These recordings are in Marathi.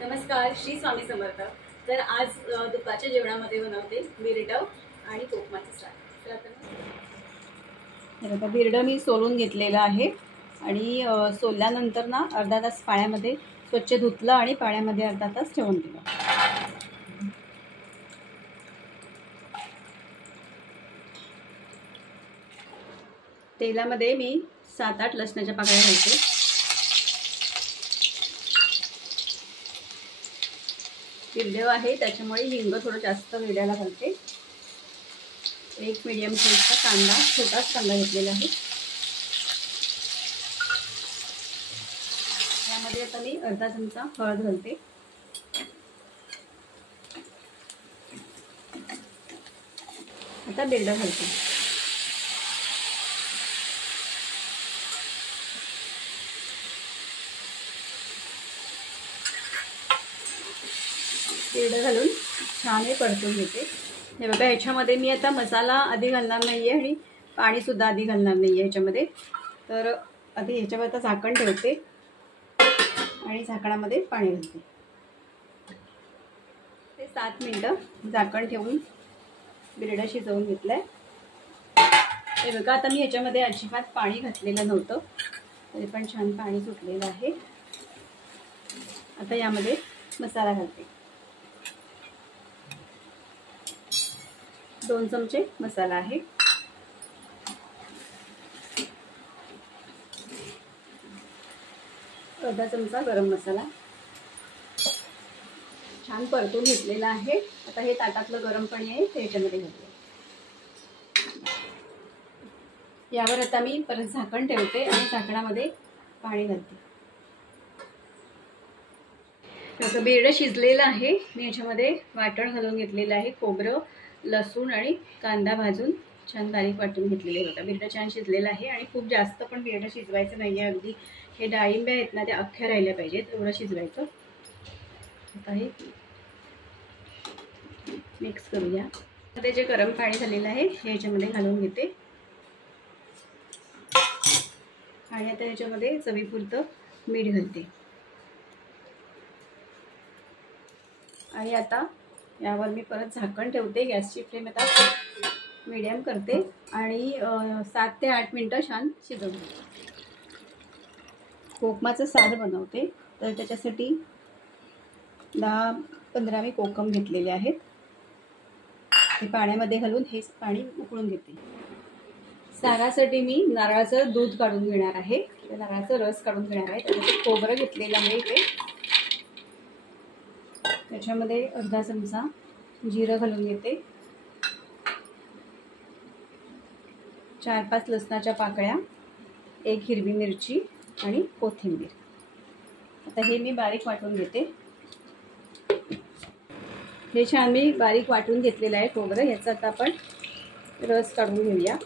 नमस्कार, श्री स्वामी समर्थ। तर आज दुपारच्या जेवणामध्ये बनवते बिरडं आणि कोकमाचं सार। तर आता बिरडं मी सोलून घेतलेलं आहे आणि सोलल्यानंतर ना अर्धा तास पाण्यामध्ये स्वच्छ धुतलं आणि पाण्यामध्ये अर्धा तास ठेवून दिलं। तेलामध्ये मी 7-8 लसणाच्या पाकळ्या घालते। बिरडं आहे त्याच्यामुळे हिंग थोडं जास्त बिरड्याला घालते। एक मीडियम साईजचा कांदा, छोटाच कांदा घेतलेला आहे। यामध्ये आता मी अर्धा चमचा हळद घालते। आता बिरडं घालते। बिरडं घालून छान हे परतून घेते। हे बघा, ह्याच्यामध्ये मी आता मसाला आधी घालणार नाहीये आणि पाणी सुद्धा आधी घालणार नाहीये ह्याच्यामध्ये। तर आधी ह्याच्यावर आता झाकण ठेवते आणि झाकणामध्ये पाणी घालते। ते 7 मिनिटं झाकण ठेवून बिरडं शिजवून घेतलंय। हे बघा, आता मी ह्याच्यामध्ये अजिबात पाणी घातलेलं नव्हतं, तरी पण छान पाणी सुटलेलं आहे। आता यामध्ये मसाला घालते। 2 चमचे मसाला आहे। अर्धा चमचा गरम मसाला छान परतून घेतलेला आहे। आता हे ताटातलं गरम पाणी आहे ते ह्याच्यामध्ये घालते। यावर आता मी परत झाकण ठेवते आणि झाकणामध्ये पाणी घालते। आता बिरडं शिजलेलं आहे। मी ह्याच्यामध्ये वाटण घालून घेतलेलं आहे। खोबरं, लसूण आणि कांदा भाजून छान बारीक वाटून घेतलेले होता। बिरडं छान शिजलेलं आहे आणि खूप जास्त पण बिरडं शिजवायचं नाहीये। अगदी हे डाळिंब्या आहेत ना, त्या अख्ख्या राहिल्या पाहिजेत एवढं शिजवायचं। आता हे मिक्स करूया। आता जे गरम पाणी झालेलं आहे हे ह्याच्यामध्ये घालून घेते आणि आता ह्याच्यामध्ये चवीपुरतं मीठ घालते आणि आता यावर मी परत झाकण ठेवते। गॅसची फ्लेम आता मीडियम करते आणि 7 ते 8 मिनिटं छान शिजवून घेते। कोकमाचं सार बनवते, तर त्याच्यासाठी 10-15 मी कोकम घेतलेले आहेत। ते पाण्यामध्ये घालून हे पाणी उकळून घेते। सारासाठी मी नारळाचं दूध काढून घेणार आहे, नारळाचा रस काढून घेणार आहे। त्याच्यात खोबरं घेतलेलं आहे इथे, त्याच्यामध्ये अर्धा चमचा जिरं घालून घेते। 4-5 लसणाच्या पाकळ्या, 1 हिरवी मिरची आणि कोथिंबीर। आता हे मी बारीक वाटून घेते। हे छान मी बारीक वाटून घेतलेलं आहे खोबरं। ह्याचा आता आपण रस काढून घेऊया।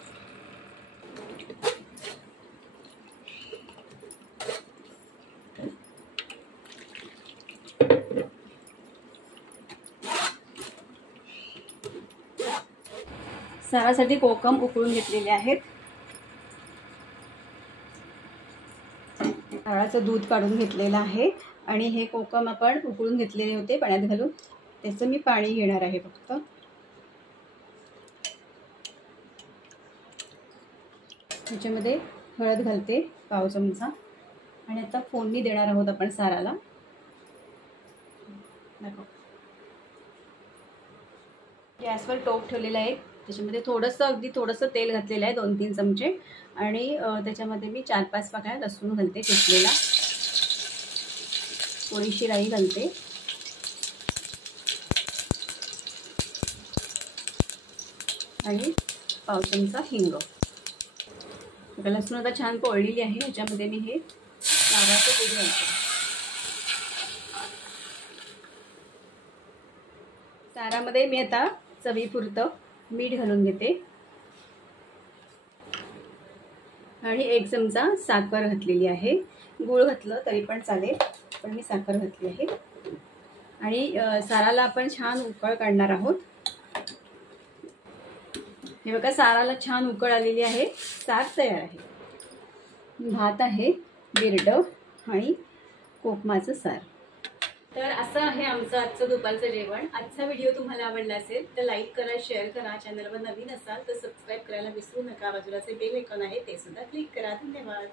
सारासाठी कोकम उकळून घेतलेले आहेत। नारळाचं दूध काढून घेतलेलं आहे आणि हे कोकम आपण उकळून घेतलेले होते पाण्यात घालून, त्याचं मी पाणी घेणार आहे फक्त। त्याच्यामध्ये हळद घालते 1/2 चमचा आणि आता फोडणी देणार आहोत आपण साराला। गॅसवर टोप ठेवलेला आहे, त्याच्यामध्ये थोडंसं अगदी थोडंसं तेल घातलेलं आहे, 2-3 चमचे आणि त्याच्यामध्ये मी 4-5 पाकळ्या लसूण घालते किसलेला, थोडीशी राई घालते आणि 1/2 चमचा हिंग। लसूण आता छान पोळलेली आहे, ह्याच्यामध्ये मी हे नारळाचं दूध घालते। सारामध्ये मी आता चवीपुरतं मीठ घालून घेते आणि 1 चमचा साखर घातलेली आहे। गूळ घातलं तरी पण चालेल, पण मी साखर घातली आहे आणि साराला आपण छान उकळ काढणार आहोत। हे बघा, साराला छान उकळ आलेली आहे, सार तयार आहे। भात आहे, बिरडं आणि कोकमाचं सार। तर असं आहे आमचं आजचं दुपारचं जेवण. आजचा व्हिडिओ तुम्हाला आवडला असेल तर लाईक करा, शेअर करा. चॅनलवर नवीन असाल तर सबस्क्राईब करायला विसरू नका. बाजूलाचे बेल आयकॉन आहे ते सुद्धा क्लिक करा. धन्यवाद.